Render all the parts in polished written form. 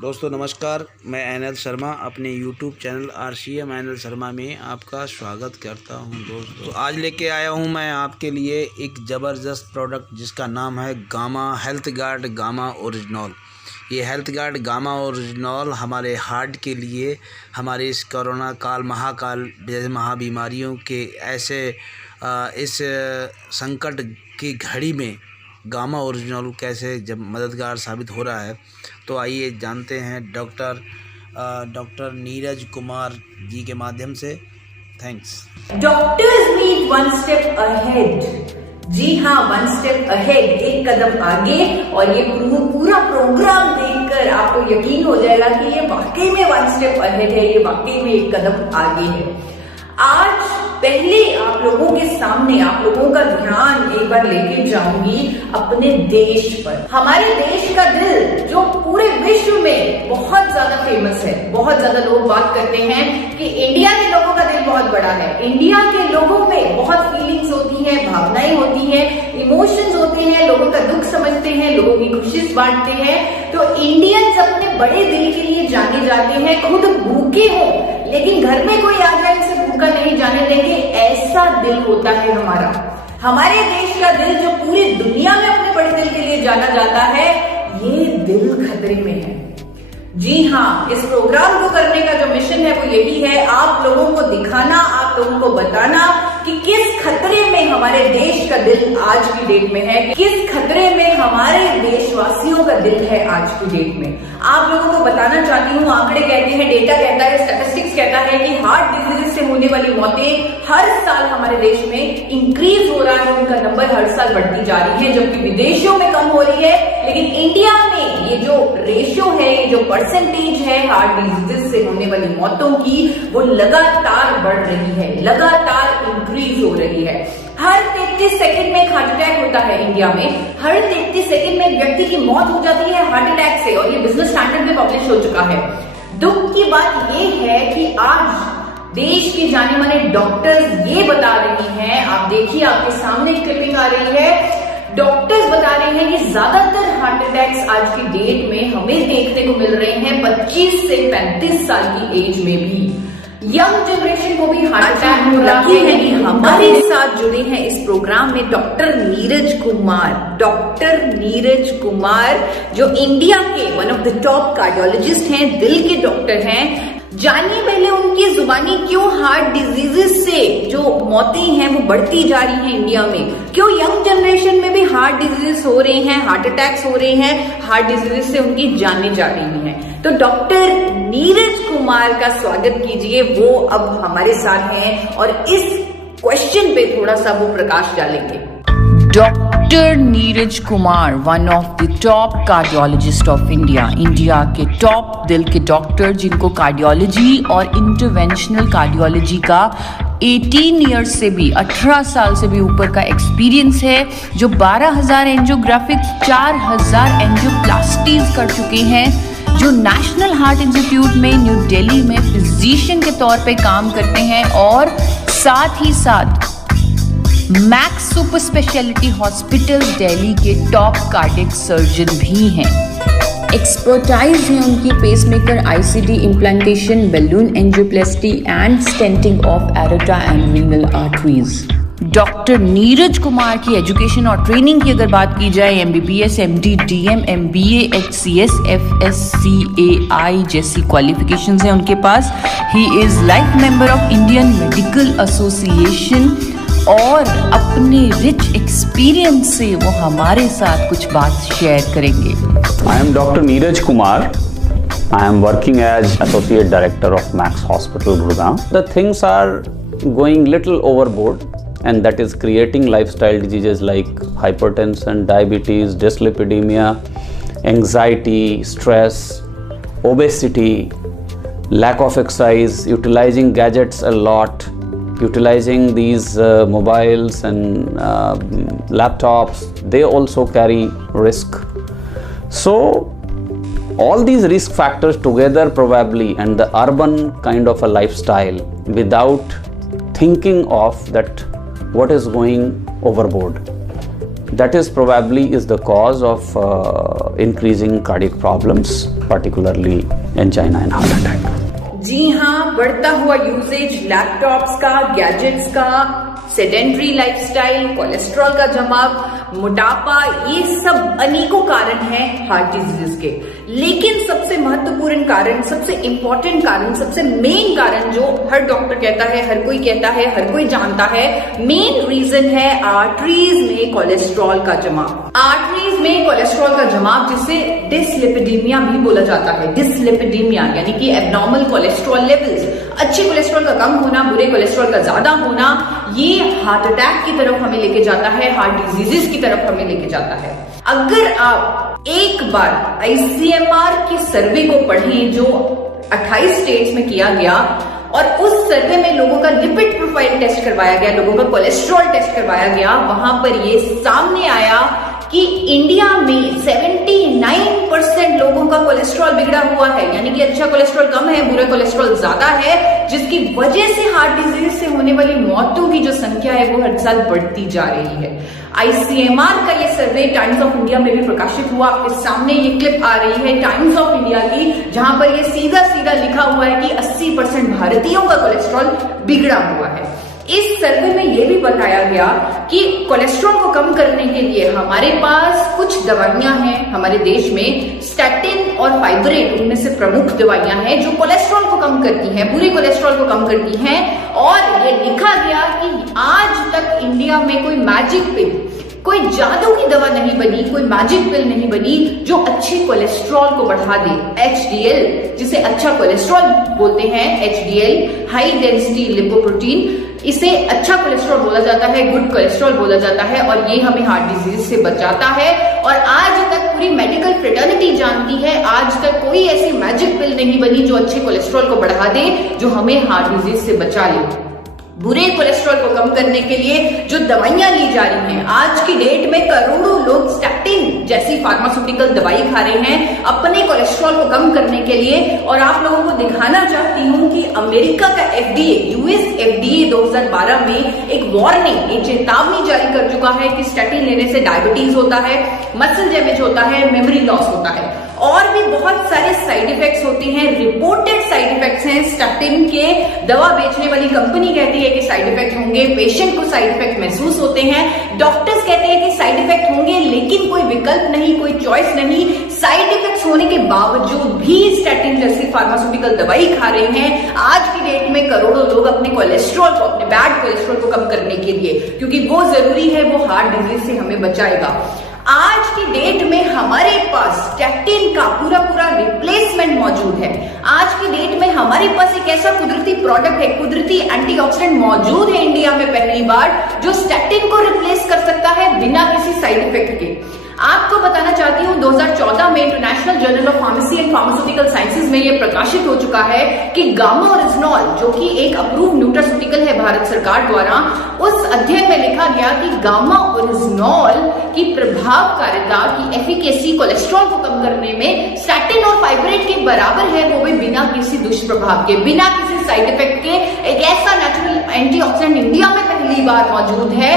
दोस्तों नमस्कार, मैं एनएल शर्मा अपने YouTube channel RCM NL Sharma में आपका स्वागत करता हूं। दोस्तों आज लेके आया हूं मैं आपके लिए एक ज़बरदस्त प्रोडक्ट जिसका नाम है gamma health guard gamma original. ये हेल्थ गार्ड गामा ओरिजिनल हमारे हार्ट के लिए, हमारे इस कोरोना काल महाकाल जैसे महाबीमारियों के ऐसे इस संकट की घड़ी में गामा ओरिजिनल कैसे जब मददगार साबित हो रहा है, तो आइए जानते हैं डॉक्टर नीरज कुमार जी के माध्यम से। Thanks. Doctors need one step ahead. जी हाँ, वन स्टेप अहेड, एक कदम आगे। और ये पूरा प्रोग्राम देखकर आपको यकीन हो जाएगा कि ये वाकई में वन स्टेप अहेड है, ये वाकई में एक कदम आगे है। आज पहले आप लोगों के सामने आप लोगों का ध्यान एक बार लेके जाऊंगी अपने देश पर। हमारे देश का दिल जो पूरे विश्व में बहुत ज्यादा फेमस है, बहुत ज्यादा लोग बात करते हैं कि इंडिया के लोगों का दिल बहुत बड़ा है। इंडिया के लोगों में बहुत फीलिंग्स होती है, भावनाएं होती है, इमोशंस होते हैं, लोगों का दुख समझते हैं, लोगों की खुशी बांटते हैं। तो इंडियंस अपने बड़े दिल के लिए जाने जाते हैं। खुद भूखे हो लेकिन घर में कोई आ जाए उसे भूखा नहीं जाने देंगे, ऐसा दिल होता है हमारा। हमारे देश का दिल जो पूरी दुनिया में अपने बड़े दिल के लिए जाना जाता है, ये दिल खतरे में है। जी हाँ, इस प्रोग्राम को करने का जो मिशन है वो यही है, आप लोगों को दिखाना, आप लोगों को बताना कि किस खतरे में हमारे देश का दिल आज की डेट में है, किस खतरे में हमारे देशवासियों का दिल है आज की डेट में। आप लोगों को बताना चाहती हूँ, आंकड़े कहते हैं, डेटा कहता है, स्टैटिस्टिक्स कहता है कि हार्ट डिजीज से होने वाली मौतें हर साल हमारे देश में इंक्रीज हो रहा है, उनका नंबर हर साल बढ़ती जा रही है, जबकि विदेशों में कम हो रही है। लेकिन इंडिया में ये जो रेशियो है, ये जो परसेंटेज है हार्ट डिजीज से होने वाली मौतों की, वो लगातार बढ़ रही है, लगातार इंक्रीज हो रही है। हर 33 सेकंड में एक हार्ट अटैक होता है इंडिया में। हर 33 सेकंड में एक व्यक्ति की मौत हो जाती है हार्ट अटैक से, और ये बिजनेस स्टैंडर्ड में पब्लिश हो चुका है। दुख की बात ये है कि आज देश के जाने माने डॉक्टर्स ये बता रहे हैं, आप देखिए आपके सामने क्लिपिंग आ रही है, डॉक्टर्स बता रहे हैं कि ज्यादातर हार्ट अटैक्स आज की डेट में हमें देखने को मिल रहे हैं 25 से 35 साल की एज में भी। यंग जनरेशन को भी हार्ट अटैक हो रहा है। हमारे साथ जुड़े हैं इस प्रोग्राम में डॉक्टर नीरज कुमार। डॉक्टर नीरज कुमार जो इंडिया के one of the top cardiologist हैं, दिल के डॉक्टर हैं। जानिए पहले उनकी जुबानी क्यों हार्ट डिजीजेस से जो मौतें हैं वो बढ़ती जा रही हैं इंडिया में, क्यों यंग जनरेशन में भी हार्ट डिजीजेस हो रहे हैं, हार्ट अटैक्स हो रहे हैं, हार्ट डिजीजेस से उनकी जानें जा रही हैं। तो डॉक्टर नीरज कुमार का स्वागत कीजिए, वो अब हमारे साथ हैं और इस क्वेश्चन पे थोड़ा सा वो प्रकाश डालेंगे। Doctor Neeraj Kumar, one of the top cardiologist of India, India के टॉप दिल के डॉक्टर जिनको कार्डियोलॉजी और इंटरवेंशनल कार्डियोलॉजी का 18 ईयर्स से भी, 18 साल से भी ऊपर का एक्सपीरियंस है, जो 12,000 एंजियोग्राफिक्स, 4,000 एंजियोप्लास्टीज कर चुके हैं, जो नेशनल हार्ट इंस्टीट्यूट में न्यू दिल्ली में फिजिशियन के तौर पे काम करते हैं और साथ ही साथ max super speciality hospital Delhi के टॉप कार्डियक सर्जन भी हैं। एक्सपर्टाइज है उनकी pacemaker, ICD implantation, balloon angioplasty and stenting of aorta and renal arteries. Doctor Neeraj Kumar की एजुकेशन और ट्रेनिंग की अगर बात की जाए, MBBS, MD, DM, MBA, HCS, FSCAI जैसी क्वालिफिकेशंस हैं उनके पास। He is life member of Indian Medical Association और अपने रिच एक्सपीरियंस से वो हमारे साथ कुछ बात शेयर करेंगे। I am Dr. Neeraj Kumar. I am working as Associate Director of Max Hospital, Gurgaon. The things are going little overboard, and that is creating lifestyle diseases like hypertension, diabetes, dyslipidemia, anxiety, stress, obesity, lack of exercise, utilizing gadgets a lot, utilizing these mobiles and laptops, they also carry risk. So all these risk factors together probably, and the urban kind of a lifestyle without thinking of that what is going overboard, that is probably is the cause of increasing cardiac problems. particularly angina and heart attack. जी हाँ, बढ़ता हुआ usage laptops का, gadgets का, sedentary lifestyle, cholesterol का जमाव, मोटापा, ये सब अनेकों कारण हैं हार्ट डिजीज के। लेकिन सबसे महत्वपूर्ण कारण, सबसे इंपॉर्टेंट कारण, सबसे मेन कारण जो हर डॉक्टर कहता है, हर कोई कहता है, हर कोई जानता है, मेन रीजन है आर्टरीज में कोलेस्ट्रॉल का जमाव। आर्टरीज में कोलेस्ट्रॉल का जमाव, जिसे डिसलिपिडीमिया भी बोला जाता है। डिसलिपिडीमिया यानी कि एब्नॉर्मल कोलेस्ट्रॉल लेवल्स, अच्छे कोलेस्ट्रॉल का कम होना, बुरे कोलेस्ट्रॉल का ज्यादा होना, ये हार्ट अटैक की तरफ हमें लेके जाता है, हार्ट डिजीजेस की तरफ हमें लेके जाता है। अगर आप एक बार ICMR के सर्वे को पढ़ें जो 28 स्टेट्स में किया गया, और उस सर्वे में लोगों का लिपिड प्रोफाइल टेस्ट करवाया गया, लोगों का कोलेस्ट्रॉल टेस्ट करवाया गया, वहां पर ये सामने आया कि इंडिया में 79% लोगों का कोलेस्ट्रॉल बिगड़ा हुआ है, यानी कि अच्छा कोलेस्ट्रॉल कम है, बुरा कोलेस्ट्रॉल ज्यादा है, जिसकी वजह से हार्ट डिजीज से होने वाली मौतों की जो संख्या है वो हर साल बढ़ती जा रही है। ICMR का ये सर्वे टाइम्स ऑफ इंडिया में भी प्रकाशित हुआ। आपके सामने ये क्लिप आ रही है टाइम्स ऑफ इंडिया की, जहां पर ये सीधा सीधा लिखा हुआ है कि 80% भारतीयों का कोलेस्ट्रॉल बिगड़ा हुआ है। इस सर्वे में यह भी बताया गया कि कोलेस्ट्रॉल को कम करने के लिए हमारे पास कुछ दवाइयां हैं हमारे देश में, स्टैटिन और फाइब्रेट उनमें से प्रमुख दवाइयां हैं जो कोलेस्ट्रॉल को कम करती हैं, बुरे कोलेस्ट्रॉल को कम करती हैं। और ये लिखा गया कि आज तक इंडिया में कोई मैजिक पिल, कोई जादू की दवा नहीं बनी, कोई मैजिक पिल नहीं बनी जो अच्छे कोलेस्ट्रॉल को बढ़ा दे। HDL, जिसे अच्छा कोलेस्ट्रॉल बोलते हैं, HDL हाई डेंसिटी लिपोप्रोटीन, इसे अच्छा कोलेस्ट्रॉल बोला जाता है, गुड कोलेस्ट्रॉल बोला जाता है, और ये हमें हार्ट डिजीज से बचाता है। और आज तक पूरी मेडिकल फ्रेटर्निटी जानती है, आज तक कोई ऐसी मैजिक पिल नहीं बनी जो अच्छे कोलेस्ट्रॉल को बढ़ा दे, जो हमें हार्ट डिजीज से बचा ले। बुरे कोलेस्ट्रॉल को कम करने के लिए जो दवाइयां ली जा रही हैं, आज की डेट में करोड़ों लोग स्टैटिन जैसी फार्मास्यूटिकल दवाई खा रहे हैं अपने कोलेस्ट्रॉल को कम करने के लिए। और आप लोगों को दिखाना चाहती हूं कि अमेरिका का FDA, US FDA 2012 में एक वार्निंग, एक चेतावनी जारी कर चुका है कि स्टैटिन लेने से डायबिटीज होता है, मसल डैमेज होता है, मेमोरी लॉस होता है, और भी बहुत सारे साइड इफेक्ट्स होते हैं। रिपोर्टेड साइड इफेक्ट्स हैं स्टैटिन के। दवा बेचने वाली कंपनी कहती है कि साइड इफेक्ट होंगे, पेशेंट को साइड इफेक्ट महसूस होते हैं, डॉक्टर्स कहते हैं कि साइड इफेक्ट होंगे, लेकिन कोई विकल्प नहीं, कोई चॉइस नहीं। साइड इफेक्ट्स होने के बावजूद भी स्टैटिन जैसी फार्मास्यूटिकल दवाई खा रहे हैं। आज की डेट में करोड़ों लोग अपने कोलेस्ट्रॉल को, अपने बैड कोलेस्ट्रॉल को कम करने के लिए, क्योंकि वो जरूरी है, वो हार्ट डिजीज से हमें बचाएगा। आज की डेट में हमारे पास स्टैटिन का पूरा रिप्लेसमेंट मौजूद है। आज की डेट में हमारे पास एक ऐसा कुदरती प्रोडक्ट है, कुदरती एंटीऑक्सीडेंट मौजूद है इंडिया में पहली बार, जो स्टैटिन को रिप्लेस कर सकता है बिना किसी साइड इफेक्ट के। आपको बताना चाहती हूँ 2014 में international journal of pharmacy and pharmaceutical sciences में यह प्रकाशित हो चुका है कि गामा ओरिजिनॉल, जो कि एक अप्रूव न्यूट्रास्यूटिकल है भारत सरकार द्वारा, उस अध्ययन में लिखा गया कि गामा ओरिजिनॉल की प्रभावकारिता की एफिकेसी कोलेस्ट्रॉल को कम करने में स्टैटिन और फाइब्रेट के बराबर है, वो भी बिना किसी दुष्प्रभाव के, बिना किसी साइड इफेक्ट के। एक ऐसा नेचुरल एंटीऑक्सीडेंट इंडिया में पहली बार मौजूद है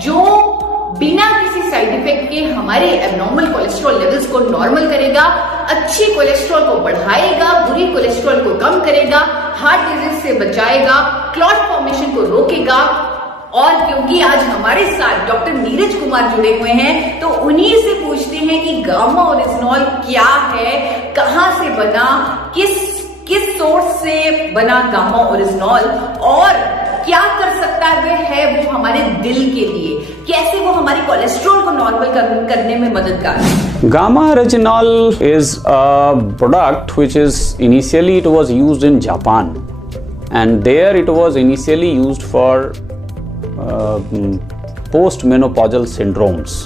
जो बिना किसी साइड इफेक्ट के हमारे एब्नॉर्मल कोलेस्ट्रॉल लेवल्स को नॉर्मल करेगा, अच्छे कोलेस्ट्रॉल को बढ़ाएगा, बुरी कोलेस्ट्रॉल को कम करेगा, हार्ट डिजीज से बचाएगा, क्लॉट फॉर्मेशन को रोकेगा। और क्योंकि आज हमारे साथ डॉक्टर नीरज कुमार जुड़े हुए हैं, तो उन्हीं से पूछते हैं कि गामा ओरिजिनॉल क्या है, कहां से बना, किस सोर्स से बना गामा ओरिजिनॉल, और क्या कर सकता है वो हमारे दिल के लिए, कैसे वो हमारे कोलेस्ट्रॉल को नॉर्मल करने में मददगार है। Gamma oryginol is a product which is initially it was used in Japan, and there it was initially used for post-menopausal syndromes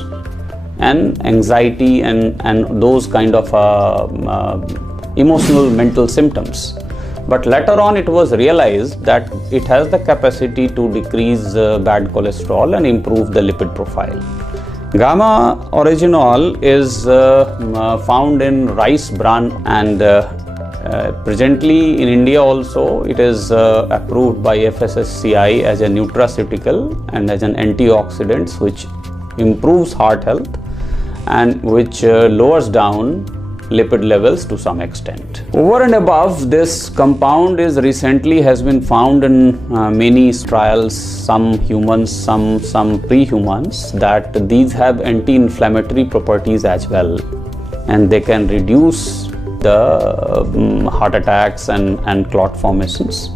and anxiety and those kind of emotional mental symptoms. But later on it was realized that it has the capacity to decrease bad cholesterol and improve the lipid profile. Gamma oryginol is found in rice bran, and presently in India also it is approved by FSSCI as a nutraceutical and as an antioxidant which improves heart health and which lowers down lipid levels to some extent. Over and above, this compound is recently has been found in many trials, some humans, some pre-humans, that these have anti-inflammatory properties as well, and they can reduce the heart attacks and clot formations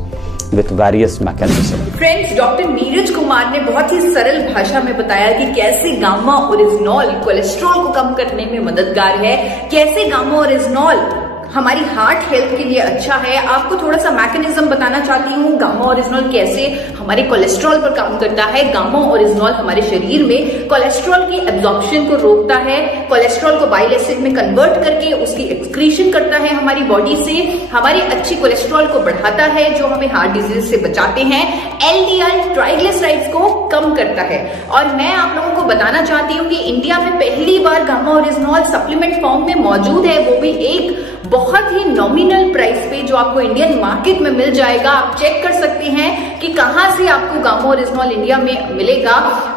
with various mechanisms. Friends, doctor Neeraj Kumar ने बहुत ही सरल भाषा में बताया कि कैसे gamma oryzanol cholesterol को कम करने में मददगार है, कैसे गामा ओरिजिनॉल हमारी हार्ट हेल्थ के लिए अच्छा है। आपको थोड़ा सा मैकेनिज्म बताना चाहती हूँ, गामा ओरिजिनॉल कैसे हमारे कोलेस्ट्रॉल पर काम करता है। गामा ओरिजिनॉल हमारे शरीर में कोलेस्ट्रॉल की एब्जॉर्प्शन को रोकता है, कोलेस्ट्रॉल को बाइल एसिड में कन्वर्ट करके उसकी एक्सक्रीशन करता है हमारी बॉडी से, हमारी अच्छी कोलेस्ट्रॉल को बढ़ाता है जो हमें हार्ट डिजीज से बचाते हैं, एलडीएल ट्राइग्लिसराइड्स को कम करता है। और मैं आप लोगों को बताना चाहती हूँ कि इंडिया में पहली बार गामा ओरिजिनॉल सप्लीमेंट फॉर्म में मौजूद है, वो भी एक बहुत ही नॉमिनल प्राइस पे जो आपको इंडियन मार्केट में मिल जाएगा। आप चेक कर सकते हैं कि कहां से आपको गामा ओरिजिनॉल इंडिया में मिलेगा।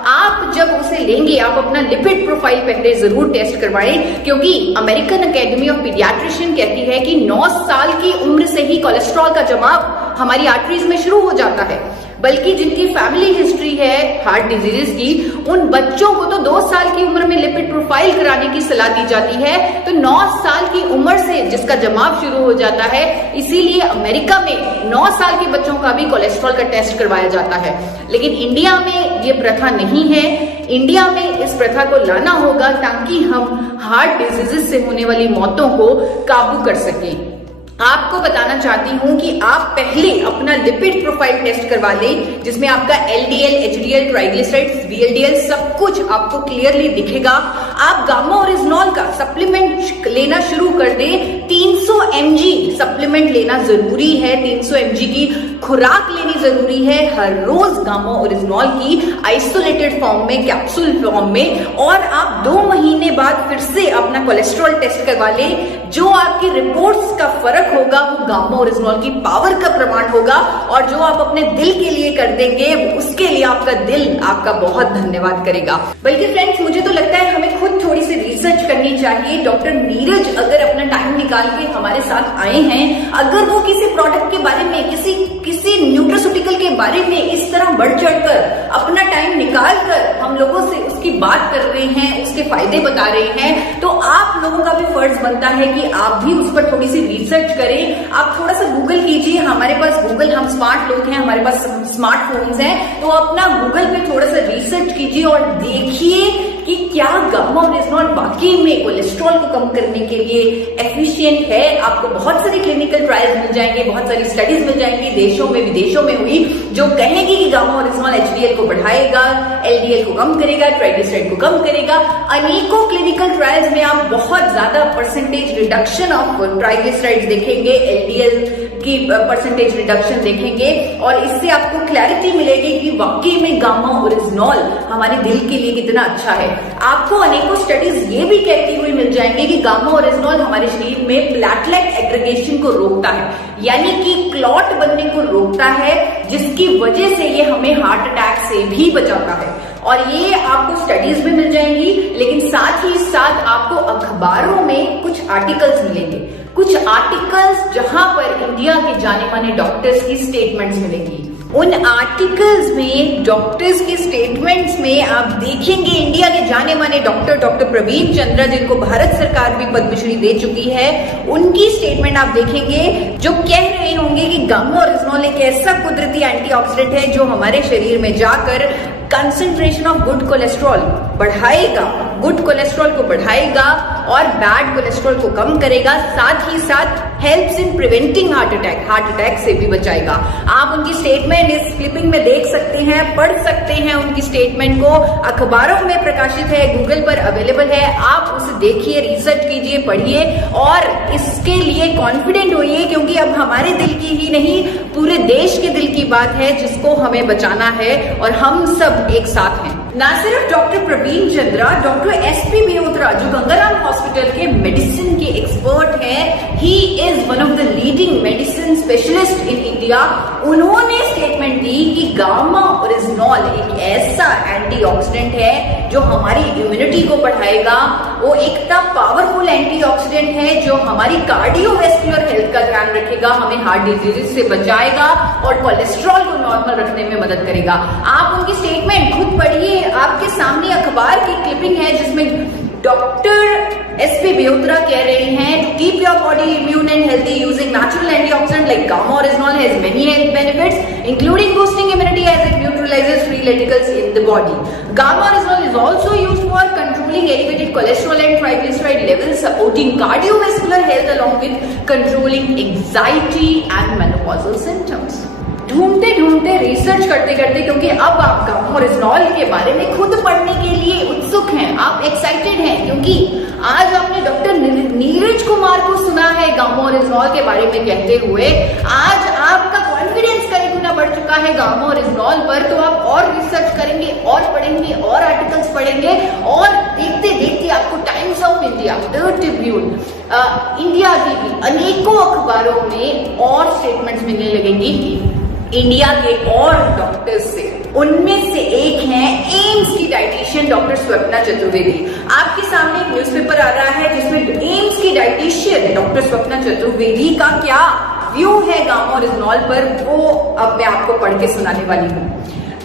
आप जब उसे लेंगे, आप अपना लिपिड प्रोफाइल पहले जरूर टेस्ट करवाएं, क्योंकि अमेरिकन एकेडमी ऑफ पीडियाट्रिशियन कहती है कि 9 साल की उम्र से ही कोलेस्ट्रॉल का जमाव हमारी आर्टरीज में शुरू हो जाता है, बल्कि जिनकी फैमिली हिस्ट्री है हार्ट डिजीज की, उन बच्चों को तो 2 साल की उम्र में लिपिड प्रोफाइल कराने की सलाह दी जाती है। तो 9 साल की उम्र से जिसका जमाव शुरू हो जाता है, इसीलिए अमेरिका में 9 साल के बच्चों का भी कोलेस्ट्रॉल का टेस्ट करवाया जाता है। लेकिन इंडिया में ये प्रथा नहीं है। इंडिया में इस प्रथा को लाना होगा ताकि हम हार्ट डिजीजेस से होने वाली मौतों को काबू कर सकें। आपको बताना चाहती हूं कि आप पहले अपना लिपिड प्रोफाइल टेस्ट करवा लें, जिसमें आपका एलडीएल, एचडीएल, ट्राइग्लिसराइड्स, वीएलडीएल सब कुछ आपको क्लियरली दिखेगा। आप गामा ओरिजिनॉल का सप्लीमेंट लेना शुरू कर दें। 300 mg सप्लीमेंट लेना जरूरी है, 300 mg की खुराक लेनी जरूरी है हर रोज गामा ओरिजिनॉल की, आइसोलेटेड फॉर्म में, कैप्सूल फॉर्म में। और आप 2 महीने बाद फिर से अपना कोलेस्ट्रॉल टेस्ट करवा लें। जो आपकी रिपोर्ट्स का फर्क होगा वो गामा ओरिजिनॉल की पावर का प्रमाण होगा, और जो आप अपने दिल के लिए कर देंगे उसके लिए आपका दिल आपका बहुत धन्यवाद करेगा। बल्कि फ्रेंड्स, मुझे तो लगता है हमें खुद थोड़ी सी रिसर्च करनी चाहिए। डॉक्टर नीरज अगर अपना टाइम निकाल के हमारे साथ आए हैं, अगर वो किसी प्रोडक्ट के बारे में, किसी न्यूट्रास्यूटिकल के बारे में इस तरह बढ़ चढ़कर अपना टाइम निकाल कर हम लोगों से उसकी बात कर रहे हैं, उसके फायदे बता रहे हैं, तो आप लोगों का भी फर्ज बनता है कि आप भी उस पर थोड़ी सी रिसर्च करें। आप थोड़ा सा गूगल कीजिए। हमारे पास गूगल, हम स्मार्ट लोग हैं, हमारे पास स्मार्टफोन्स हैं, तो अपना गूगल पे थोड़ा सा रिसर्च कीजिए और देखिए कि क्या गामा ओरिजिनॉल वाकई में कोलेस्ट्रॉल को कम करने के लिए एफिशिएंट है। आपको बहुत सारे क्लिनिकल ट्रायल्स मिल जाएंगे, बहुत सारी स्टडीज मिल जाएंगी देशों में विदेशों में हुई, जो कहेंगी कि गामा ओरिजिनॉल एचडीएल को बढ़ाएगा, एलडीएल को कम करेगा, ट्राइग्लिसराइड को कम करेगा। अनेकों क्लिनिकल ट्रायल्स में आप बहुत ज्यादा परसेंटेज रिडक्शन ऑफ ट्राइग्लिसराइड्स देखेंगे, एलडीएल की परसेंटेज रिडक्शन देखेंगे, और इससे आपको क्लैरिटी मिलेगी कि वाकई में गामा ओरिजिनॉल हमारे दिल के लिए कितना अच्छा है। आपको अनेकों स्टडीज ये भी कहती हुई मिल जाएंगे कि गामा ओरिजिनॉल हमारे शरीर में प्लेटलेट एग्रीगेशन को रोकता है, यानी कि क्लॉट बनने को रोकता है, जिसकी वजह से ये हमें हार्ट अटैक से भी बचाता है। और ये आपको स्टडीज में मिल जाएंगी, लेकिन साथ ही साथ आपको अखबारों में कुछ आर्टिकल्स मिलेंगे, कुछ आर्टिकल्स जहां पर इंडिया के जाने माने डॉक्टर्स की स्टेटमेंट्स मिलेंगी। उन आर्टिकल्स में, डॉक्टर्स के स्टेटमेंट्स में आप देखेंगे इंडिया के जाने माने डॉक्टर प्रवीण चंद्रा, जिनको भारत सरकार भी पद्मश्री दे चुकी है, उनकी स्टेटमेंट आप देखेंगे जो कह रहे होंगे कि गामा ओरिजिनॉल एक ऐसा कुदरती एंटीऑक्सीडेंट है जो हमारे शरीर में जाकर कंसंट्रेशन ऑफ गुड कोलेस्ट्रॉल बढ़ाएगा, गुड कोलेस्ट्रॉल को बढ़ाएगा और बैड कोलेस्ट्रॉल को कम करेगा, साथ ही साथ helps in preventing heart attack से भी बचाएगा। आप उनकी स्टेटमेंट इस क्लिपिंग में देख सकते हैं, पढ़ सकते हैं उनकी स्टेटमेंट को, अखबारों में प्रकाशित है, गूगल पर अवेलेबल है। आप उसे देखिए, रिसर्च कीजिए, पढ़िए और इसके लिए कॉन्फिडेंट होइए, क्योंकि अब हमारे दिल की ही नहीं पूरे देश के दिल की बात है जिसको हमें बचाना है, और हम सब एक साथ हैं। ना सिर्फ doctor Praveen Chandra, doctor SP Behotra जो गंगाराम हॉस्पिटल के मेडिसिन के एक्सपर्ट हैं, he is one of the leading medicine specialist in India. उन्होंने स्टेटमेंट दी कि गामा ओरिजिनॉल एक ऐसा एंटीऑक्सीडेंट है जो हमारी इम्यूनिटी को बढ़ाएगा। वो एक इतना पावरफुल एंटीऑक्सीडेंट है जो हमारी कार्डियोवैस्कुलर हेल्थ का ध्यान रखेगा, हमें हार्ट डिजीज से बचाएगा और कोलेस्ट्रॉल को नॉर्मल रखने में मदद करेगा। आप उनकी स्टेटमेंट खुद पढ़िए, आपके सामने अखबार की क्लिपिंग है जिसमें डॉक्टर एसपी बेहोत्रा कह रहे हैं, to keep your body immune and healthy using natural antioxidant like gamma oryzanol has many health benefits including boosting immunity as it neutralizes free radicals in the body. Gamma oryzanol is also used for controlling elevated cholesterol and triglyceride levels, supporting cardiovascular health along with controlling anxiety and menopausal symptoms। ढूंढते ढूंढते research करते करते, क्योंकि अब आप gamma oryzanol के बारे में खुद पढ़ने के लिए उत्सुक हैं, आप एक्साइटेड हैं, क्योंकि आज आपने डॉक्टर नीरज कुमार को सुना है गामा ओरिजिनॉल के बारे में कहते हुए। आज आपका कॉन्फिडेंस कई गुना बढ़ चुका है गामा ओरिजिनॉल पर, तो आप और रिसर्च करेंगे और पढ़ेंगे और आर्टिकल्स पढ़ेंगे और देखते देखते आपको times of India, the Tribune, India की भी अनेकों अखबारों में और स्टेटमेंट्स मिलने लगेंगी इंडिया के और डॉक्टर्स से। उनमें से एक हैं एम्स की डाइटिशियन डॉक्टर स्वप्ना चतुर्वेदी। आपके सामने एक न्यूज़पेपर आ रहा है जिसमें एम्स की डाइटिशियन डॉक्टर स्वप्ना चतुर्वेदी का क्या व्यू है गामा ओरिजिनॉल पर, वो अब मैं आपको पढ़ के सुनाने वाली हूँ।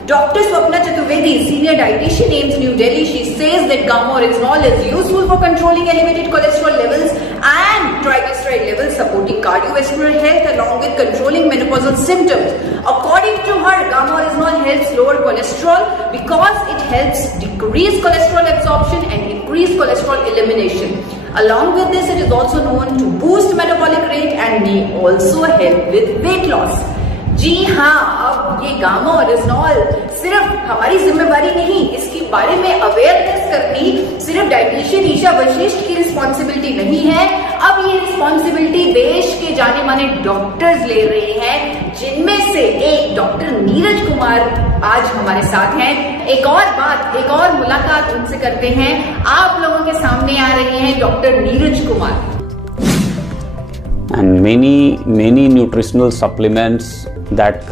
Dr. Swapna Chaturvedi, senior dietitian, AIIMS New Delhi, she says that gamma oryzanol is useful for controlling elevated cholesterol levels and triglyceride levels, supporting cardiovascular health along with controlling menopausal symptoms. According to her, gamma oryzanol helps lower cholesterol because it helps decrease cholesterol absorption and increase cholesterol elimination. Along with this, it is also known to boost metabolic rate and may also help with weight loss. जी हाँ, अब ये gamma oryzanol सिर्फ हमारी जिम्मेवारी नहीं, इसके बारे में अवेयरनेस करनी सिर्फ डाइटिशियन ईशा वशिष्ठ की रिस्पॉन्सिबिलिटी नहीं है। अब ये रिस्पॉन्सिबिलिटी देश के जाने माने डॉक्टर्स ले रहे हैं, जिनमें से एक डॉक्टर नीरज कुमार आज हमारे साथ हैं। एक और बात, एक और मुलाकात उनसे करते हैं। आप लोगों के सामने आ रहे हैं doctor Neeraj Kumar. And many nutritional supplements that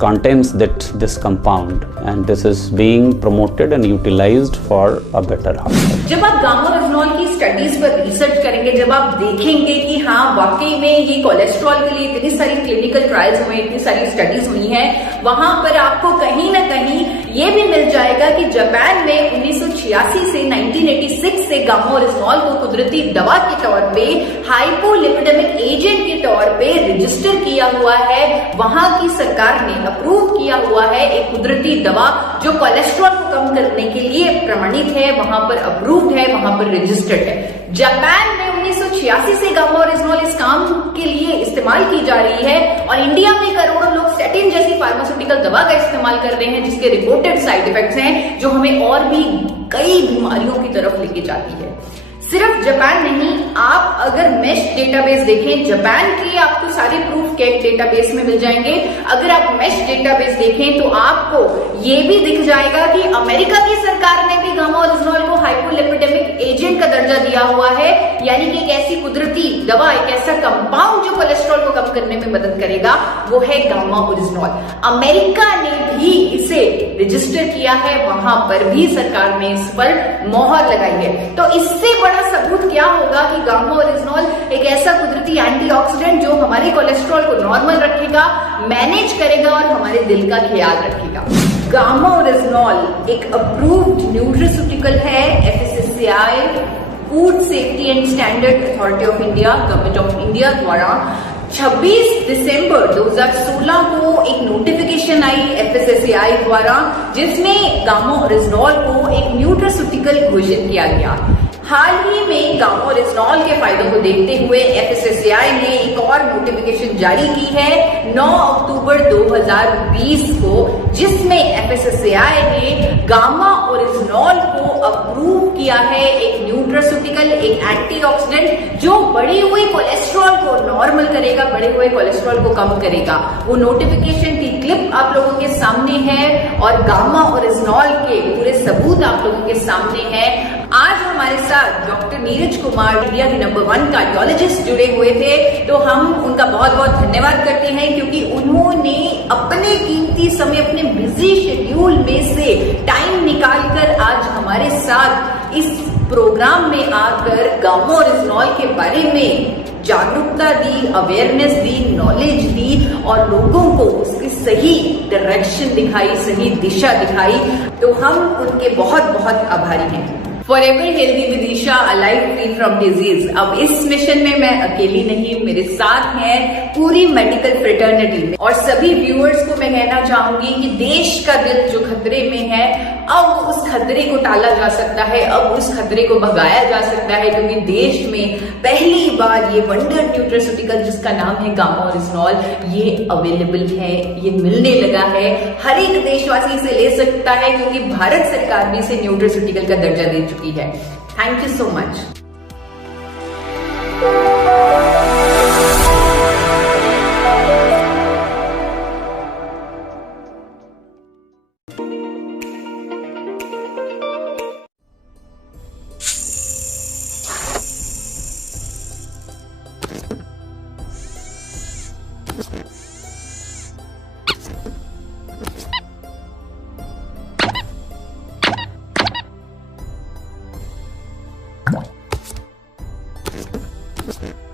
contains this compound, and this is being promoted and utilized for a better health. जब आप गामा ओरिजिनॉल की स्टडीज पर रिसर्च करेंगे, जब आप देखेंगे कि हाँ वाकई में ये कोलेस्ट्रॉल के लिए इतनी सारी क्लिनिकल ट्रायल्स हुए, इतनी सारी स्टडीज हुई हैं, वहां पर आपको कहीं ना कहीं ये भी मिल जाएगा कि जापान में 1986 से 1986 से गामा ओरिजिनॉल को कुदरती दवा के तौर पे, हाइपोलिपिडेमिक एजेंट के तौर पे रजिस्टर किया हुआ है। वहां की सरकार ने अप्रूव किया हुआ है एक कुदरती दवा जो कोलेस्ट्रॉल को कम करने के लिए प्रमाणित है, वहां पर अप्रूव्ड है, वहां पर रजिस्टर्ड है। जापान में 1986 से गामा ओरिजिनॉल इस काम के लिए इस्तेमाल की जा रही है और इंडिया में करोड़ों लोग स्टेटिन जैसी फार्मास्यूटिकल दवा का इस्तेमाल कर रहे हैं, जिसके रिपोर्टेड साइड इफेक्ट्स हैं जो हमें और भी कई बीमारियों की तरफ लेके जाती है। सिर्फ जापान नहीं, आप अगर मेश डेटाबेस देखें, जापान के आपको सारे प्रूफ कैट डेटाबेस में मिल जाएंगे। अगर आप मेश डेटाबेस देखें तो आपको ये भी दिख जाएगा कि अमेरिका की सरकार ने भी गामा ओरिजिनॉल को हाइपोलिपिडेमिक एजेंट का दर्जा दिया हुआ है, यानी कि एक ऐसी कुदरती दवा, एक ऐसा कंपाउंड जो कोलेस्ट्रॉल को कम करने में मदद करेगा, वो है गामा ओरिजिनॉल। अमेरिका ने भी इसे रजिस्टर किया है, वहां पर भी सरकार ने इस पर मोहर लगाई है। तो इससे बड़ा सबूत क्या होगा कि गामा ओरिजिनॉल एक ऐसा कुदरती एंटीऑक्सीडेंट जो हमारे कोलेस्ट्रॉल को नॉर्मल रखेगा, मैनेज करेगा और हमारे दिल का ख्याल रखेगा। गामा ओरिजिनॉल एक अप्रूव्ड न्यूट्रास्यूटिकल है FSSAI, food safety and standard authority of India, government of India द्वारा 26 दिसंबर 2016 को एक नोटिफिकेशन आई एफएसएसएआई द्वारा, जिसमें गामा ओरिजिनॉल को एक न्यूट्रास्यूटिकल घोषित किया गया। हाल ही में गामा ओरिजिनॉल के फायदों को देखते हुए एफएसएसएआई ने एक और नोटिफिकेशन जारी की है 9 अक्टूबर 2020 को, जिसमें एफएसएसएआई ने गामा ओरिजिनॉल को अप्रूव किया है एक न्यूट्रास्यूटिकल, एक एंटीऑक्सीडेंट जो बढ़े हुए कोलेस्ट्रॉल को नॉर्मल करेगा, बढ़े हुए कोलेस्ट्रॉल को कम करेगा। वो नोटिफिकेशन की क्लिप आप लोगों के सामने है और गामा ओरिजिनॉल के पूरे सबूत आप लोगों के सामने हैं। आज हमारे साथ डॉक्टर नीरज कुमार, इंडिया के नंबर 1 कार्डियोलॉजिस्ट जुड़े हुए थे, तो हम उनका बहुत बहुत धन्यवाद करते हैं क्योंकि उन्होंने अपने कीमती समय, अपने बिजी शेड्यूल में से टाइम निकालकर आज हमारे साथ इस प्रोग्राम में आकर गामा ओरिजिनॉल के बारे में जागरूकता दी, अवेयरनेस दी, नॉलेज दी और लोगों को उसकी सही डायरेक्शन दिखाई, सही दिशा दिखाई। तो हम उनके बहुत बहुत आभारी हैं। Forever healthy with Isha, alive free from disease. अब इस मिशन में मैं अकेली नहीं, मेरे साथ है पूरी मेडिकल फ्रेटर्निटी और सभी व्यूअर्स को मैं कहना चाहूंगी कि देश का दिल जो खतरे में है, अब उस खतरे को टाला जा सकता है, अब उस खतरे को भगाया जा सकता है क्योंकि देश में पहली बार ये वंडर न्यूट्रास्यूटिकल जिसका नाम है गामा ओरिजिनॉल, ये अवेलेबल है, ये मिलने लगा है। हर एक देशवासी इसे ले सकता है क्योंकि भारत सरकार भी इसे न्यूट्रास्यूटिकल का दर्जा दे चुकी है। Thank you so much. Okay.